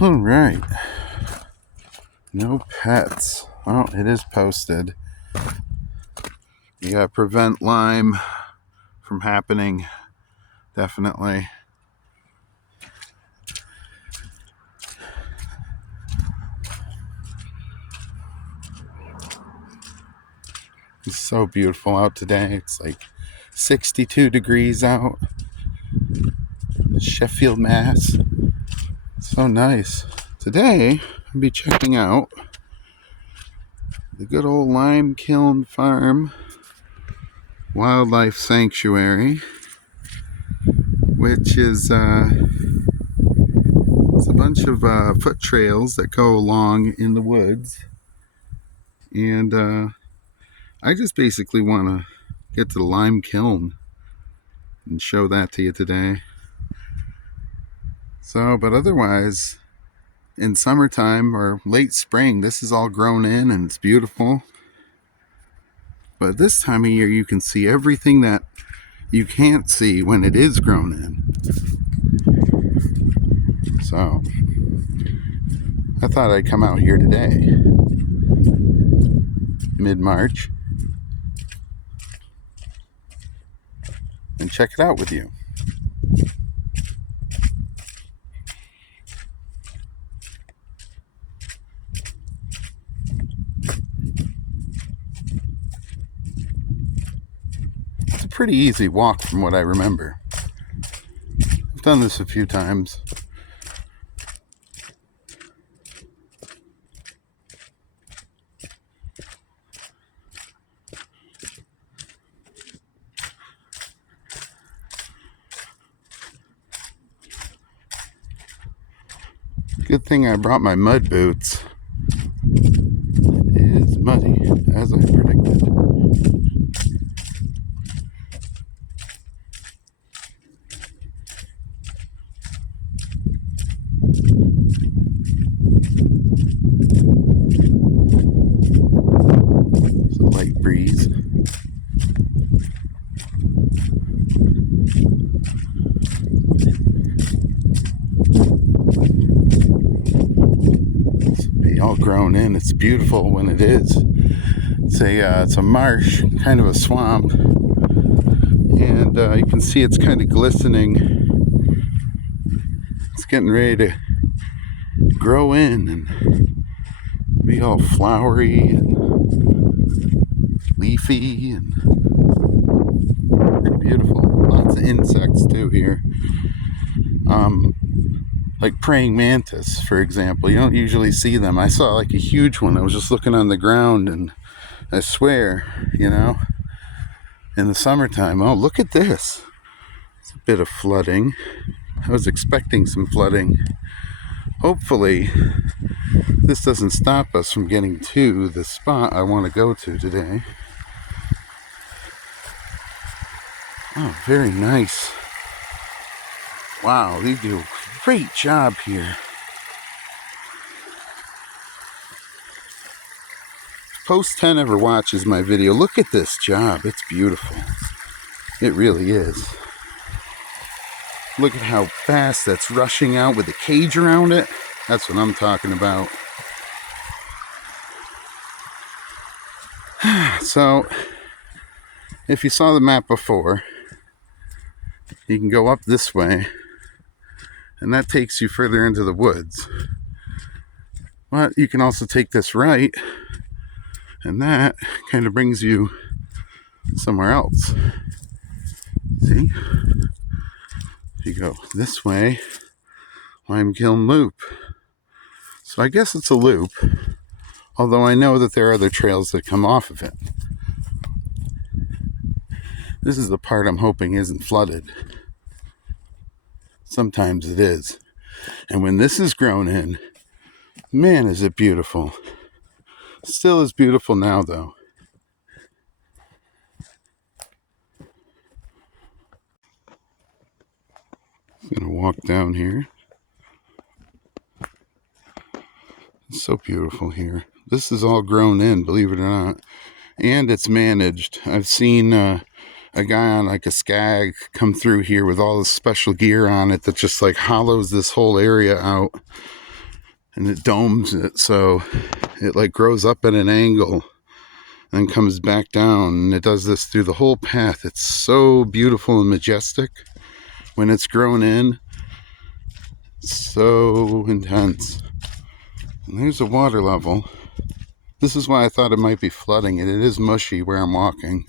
All right. No pets. Oh, it is posted. You gotta prevent Lyme from happening. Definitely. It's so beautiful out today. It's like 62 degrees out. Sheffield, Mass. So nice. Today, I'll be checking out the good old Lime Kiln Farm Wildlife Sanctuary, which is it's a bunch of foot trails that go along in the woods. And I just basically want to get to the lime kiln and show that to you today. So, but otherwise, in summertime or late spring, this is all grown in and it's beautiful. But this time of year, you can see everything that you can't see when it is grown in. So, I thought I'd come out here today, mid-March, and check it out with you. It's a pretty easy walk from what I remember. I've done this a few times. Good thing I brought my mud boots. It is muddy, as I predicted. It's a light breeze. All grown in. It's beautiful when it is. It's a marsh, kind of a swamp, and you can see it's kind of glistening. It's getting ready to grow in and be all flowery and leafy and pretty beautiful. Lots of insects too here. Like praying mantis, for example. You don't usually see them. I saw like a huge one. I was just looking on the ground, and I swear, in the summertime, oh, look at this. It's a bit of flooding. I was expecting some flooding. Hopefully, this doesn't stop us from getting to the spot I want to go to today. Oh, very nice. Wow, they do a great job here. If Post 10 ever watches my video, look at this job. It's beautiful. It really is. Look at how fast that's rushing out with the cage around it. That's what I'm talking about. So, if you saw the map before, you can go up this way, and that takes you further into the woods. But you can also take this right, and that kind of brings you somewhere else. See? If you go this way, Lime Kiln Loop. So I guess it's a loop, although I know that there are other trails that come off of it. This is the part I'm hoping isn't flooded. Sometimes it is. And when this is grown in, man, is it beautiful. Still is beautiful now, though. I'm going to walk down here. It's so beautiful here. This is all grown in, believe it or not. And it's managed. I've seen a guy on like a skag come through here with all this special gear on it that just like hollows this whole area out. and it domes it, so it like grows up at an angle and comes back down, and it does this through the whole path. It's so beautiful and majestic when it's grown in. It's so intense. And there's a water level. This is why I thought it might be flooding. It is mushy where I'm walking.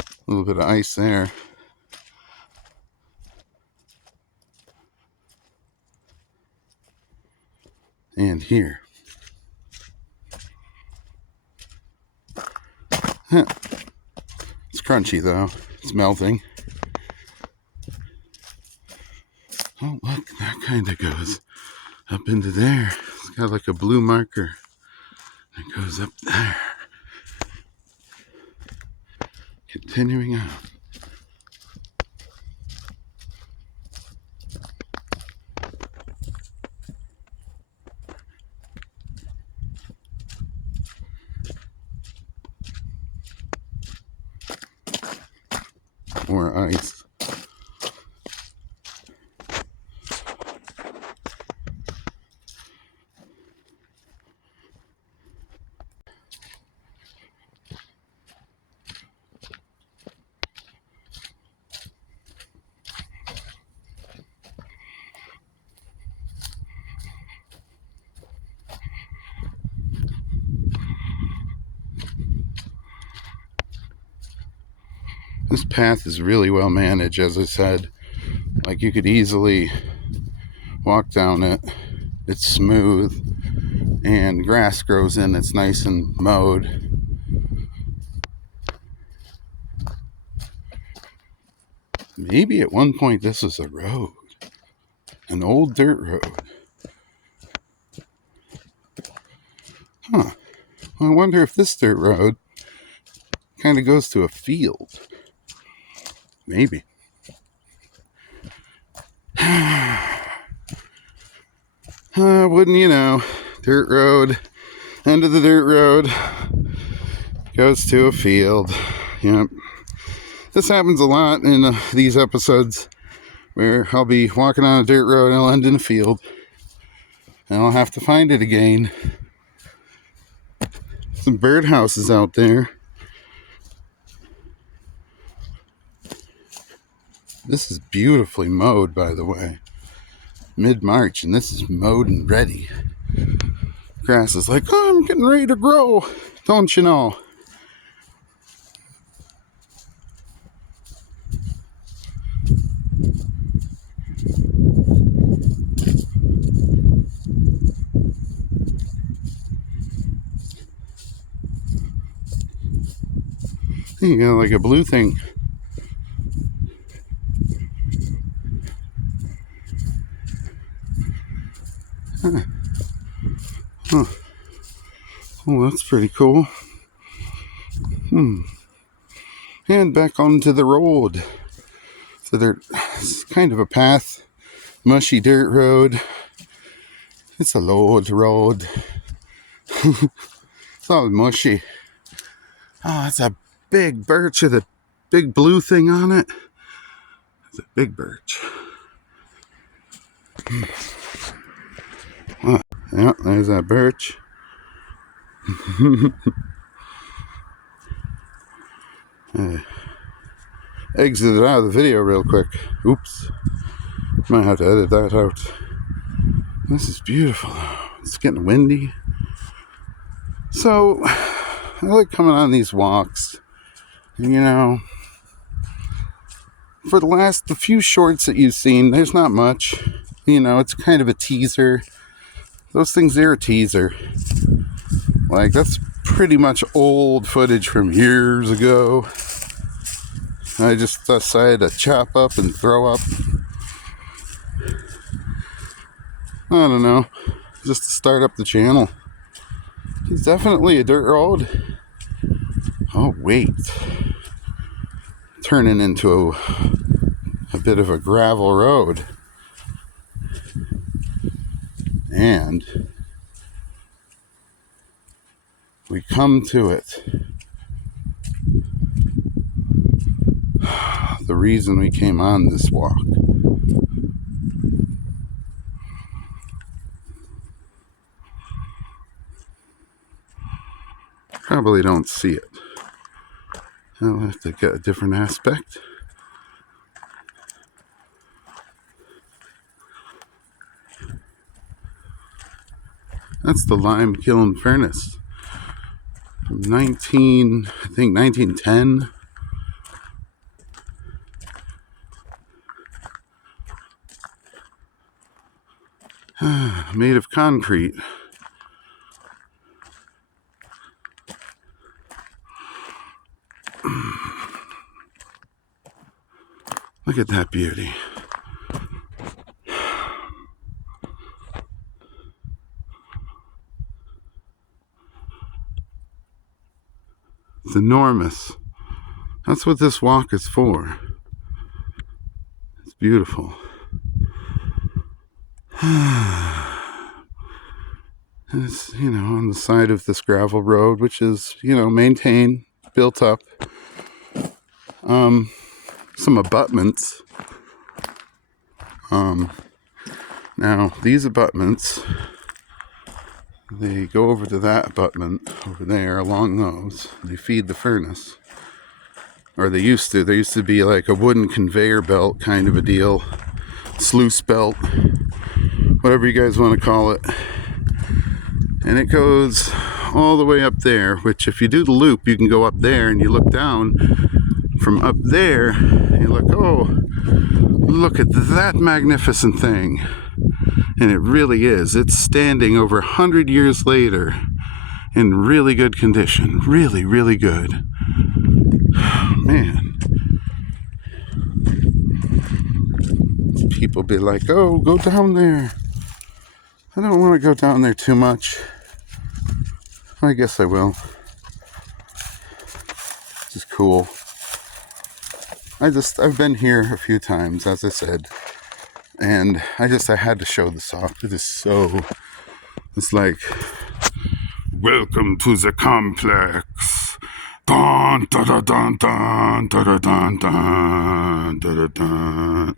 A little bit of ice there. And here. It's crunchy though. It's melting. Oh, look, that kind of goes up into there. It's got like a blue marker. It goes up there. Continuing on. More ice. This path is really well managed, as I said. Like, you could easily walk down it. It's smooth, and grass grows in. It's nice and mowed. Maybe at one point this was a road, an old dirt road. Huh. Well, I wonder if this dirt road kind of goes to a field. Maybe. Wouldn't you know? Dirt road, end of the dirt road, goes to a field. Yep. This happens a lot in these episodes where I'll be walking on a dirt road and I'll end in a field. And I'll have to find it again. Some birdhouses out there. This is beautifully mowed, by the way. Mid-March, and this is mowed and ready. Grass is like, oh, I'm getting ready to grow. Don't you know? You got like a blue thing. Huh. Oh, that's pretty cool. And back onto the road. So it's kind of a path, mushy dirt road. It's a load road. It's all mushy. Oh, it's a big birch with a big blue thing on it. It's a big birch. Oh, yeah, there's that birch. Exited out of the video real quick. Oops. Might have to edit that out. This is beautiful. It's getting windy. So, I like coming on these walks. And, you know, for the few shorts that you've seen, there's not much. You know, it's kind of a teaser. Those things, they're a teaser. Like, that's pretty much old footage from years ago. I just decided to chop up and throw up. I don't know. Just to start up the channel. It's definitely a dirt road. Oh, wait. Turning into a bit of a gravel road. And we come to it. The reason we came on this walk. probably don't see it. I'll have to get a different aspect. That's the lime kiln furnace from 1910. Made of concrete. Look at that beauty. It's enormous. That's what this walk is for. It's beautiful. It's, on the side of this gravel road, which is, maintained, built up. Some abutments. Now, these abutments, they go over to that abutment over there along those. They feed the furnace. Or they used to. There used to be like a wooden conveyor belt kind of a deal. Sluice belt. Whatever you guys want to call it. And it goes all the way up there, which if you do the loop, you can go up there and you look down from up there. You look, oh, look at that magnificent thing. And it really is. It's standing over 100 years later in really good condition. Really, really good. Man. People be like, oh, go down there. I don't want to go down there too much. I guess I will. This is cool. I've been here a few times, as I said. And I had to show this off. It's like, welcome to the complex. Dun, dun, dun, dun, dun, dun, dun, dun, dun, dun.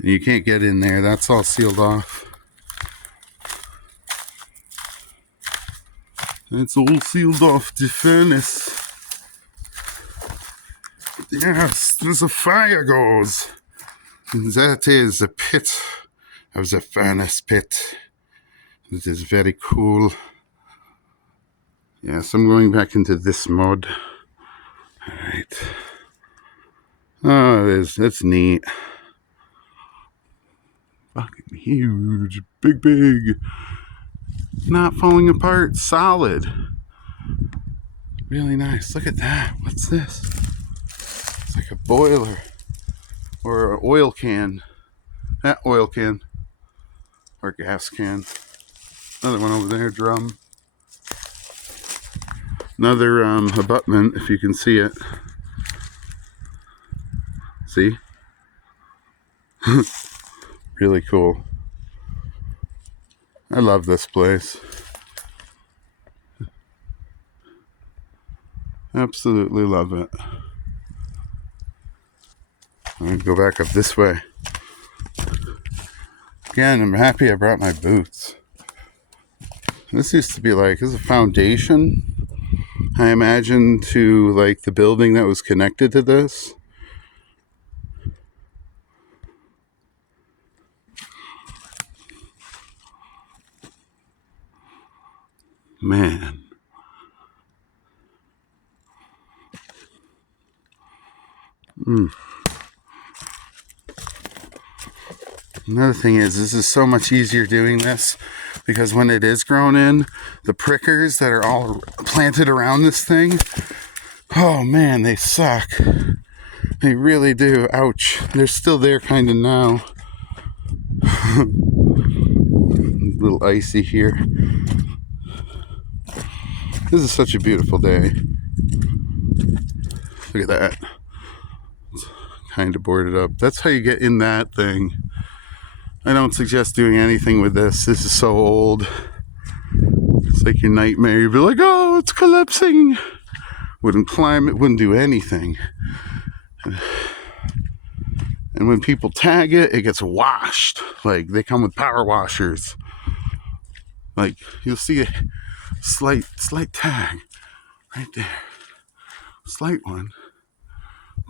You can't get in there. That's all sealed off. It's all sealed off, the furnace. Yes, there's a fire goes. And that is the pit of the furnace pit. It is very cool. Yes, I'm going back into this mode. Alright. Oh, that's neat. Fucking huge. Big. Not falling apart. Solid. Really nice. Look at that. What's this? It's like a boiler. Or an oil can. That oil can. Or gas can. Another one over there. Drum. Another abutment, if you can see it. See? Really cool. I love this place. Absolutely love it. I'm going to go back up this way. Again, I'm happy I brought my boots. This used to be like, this is a foundation, I imagine, to like the building that was connected to this. Man. Another thing is, this is so much easier doing this because when it is grown in, the prickers that are all planted around this thing, oh man, they suck. They really do. Ouch. They're still there kind of now. A little icy here. This is such a beautiful day. Look at that. It's kind of boarded up. That's how you get in that thing. I don't suggest doing anything with this. This is so old. It's like your nightmare. You'd be like, oh, it's collapsing. Wouldn't climb it, wouldn't do anything. And when people tag it, it gets washed. Like, they come with power washers. Like, you'll see a slight tag. right there. Slight one,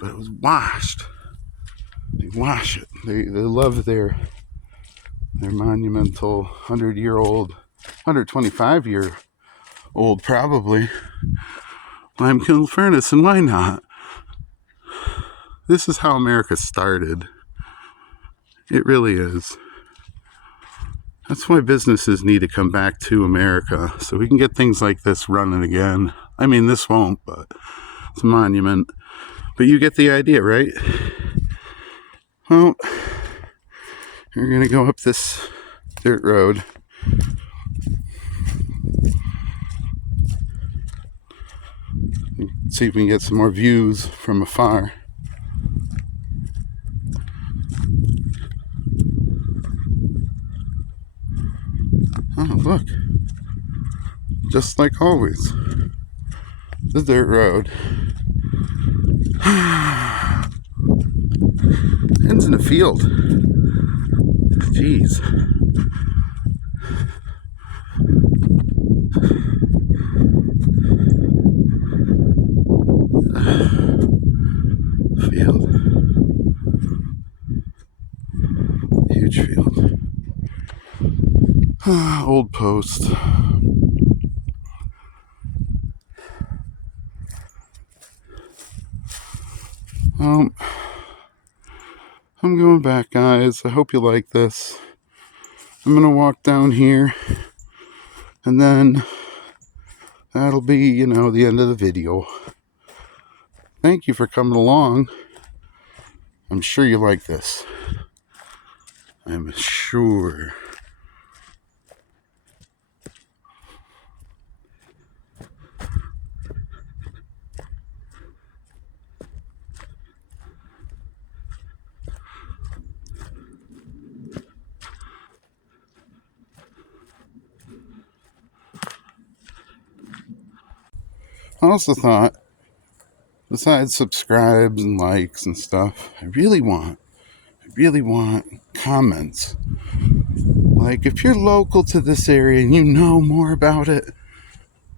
but it was washed. They wash it. They love their monumental 100-year-old, 125-year-old probably lime kiln furnace, and why not? This is how America started. It really is. That's why businesses need to come back to America, so we can get things like this running again. I mean, this won't, but it's a monument. But you get the idea, right? Well, you're going to go up this dirt road. See if we can get some more views from afar. Oh, look. Just like always. The dirt road. Ends in a field. Jeez. Field. Huge field. Old post. I'm going back, guys. I hope you like this. I'm going to walk down here, and then that'll be, the end of the video. Thank you for coming along. I'm sure you like this. I'm sure. I also thought, besides subscribes and likes and stuff, I really want comments. Like, if you're local to this area and you know more about it,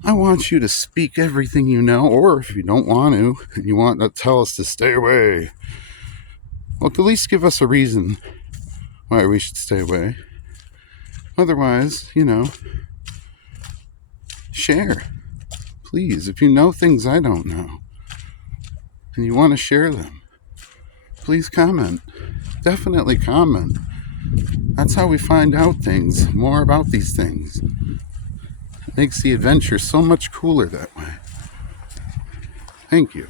I want you to speak everything you know, or if you don't want to, and you want to tell us to stay away, well, at least give us a reason why we should stay away. Otherwise, share. Please, if you know things I don't know and you want to share them, please comment. Definitely comment. That's how we find out things, more about these things. It makes the adventure so much cooler that way. Thank you.